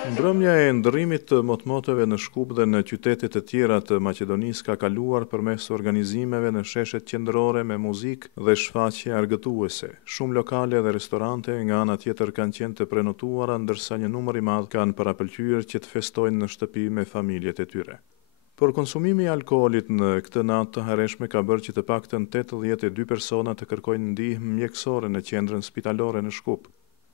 Mbrëmja e ndërrimit të motmotëve në Shkup dhe në qytetet e tjera të Maqedonisë ka kaluar përmes organizimeve në sheshet qendrore me muzikë dhe shfaqje argëtuese. Shumë lokale dhe restorante nga ana tjetër kanë qenë të prenotuara, ndërsa një numër i madh kanë parapëlqyer që të festojnë në shtëpi me familjet e tyre. Por konsumimi i alkoolit në këtë natë të harreshme ka bërë që të paktën 82 persona të kërkojnë ndihmë mjekësore në qendrën spitalore në Shkup.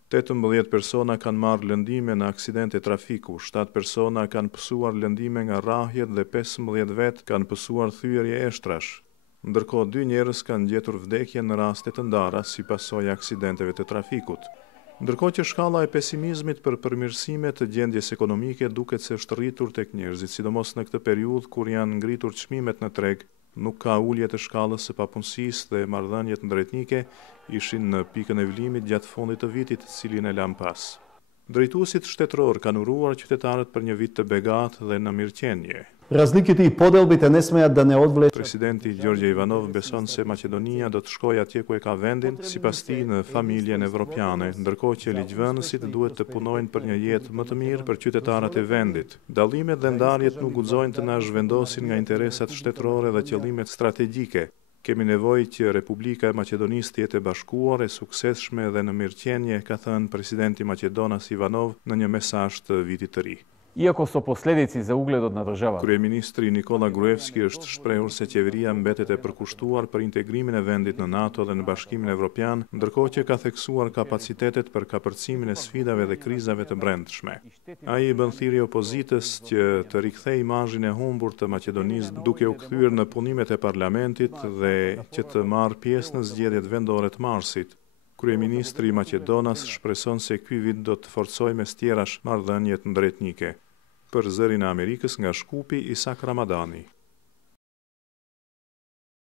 18 persona kanë marrë lëndime në aksidente trafiku, 7 persona kanë pësuar lëndime nga rrahjet dhe 15 vet kanë pësuar thyerje eshtrash. Ndërkohë 2 njerëz kanë gjetur vdekje në raste të ndara si pasojë e aksidenteve të trafikut. Ndërkohë që shkalla e pesimizmit për përmirësime të gjendjes ekonomike duket se është rritur tek njerëzit, sidomos në këtë periudhë kur janë ngritur çmimet në treg, nuk ka ulje të shkallës së papunësisë dhe marrëdhëniet ndërretnike ishin në pikën e vëllimit gjatë fundit të vitit, cilin e lam pas. Drejtuesit shtetëror kanë uruar qytetarët për një vit të begatë dhe në mirëqenie. Razlikите I podelbite ne smeja da ne odvleqen. Presidenti Gjorgje Ivanov beson se Maqedonia do të shkojë atje ku e ka vendin, sipas tij në familjen evropiane, ndërkohë që ligjvënësit duhet të punojnë për një jetë më të mirë për qytetarët e vendit. Dallimet dhe ndarjet nuk guxojnë të na zhvendosin nga interesat shtetërore dhe qëllimet strategjike. Kemi nevojë që Republika e Maqedonisë të jetë e bashkuar, e suksesshme dhe në mirëqenie, ka thënë presidenti Maqedonas Ivanov në një mesazh të vitit të ri. Iako su posledici za ugledot na država. Kryeministri Nikola Gruevski është shprehur se qeveria mbetet e përkushtuar për integrimin e vendit në NATO dhe në Bashkimin Evropian, ndërkohë që ka theksuar kapacitetet për kapërcimin e sfidave dhe krizave të brendshme. Ai bën thirrje opozitës që të rikthejë imazhin e humbur të Maqedonisë duke u kthyer në punimet e parlamentit dhe që të marrë pjesë në zgjedhjet vendore të marsit. Kryeministri Maqedonas shpreson se ky vit do të forcojë mes tjerash marrëdhëniet ndërretnike. Për Zërin e Amerikës nga Shkupi, Isak Ramadani.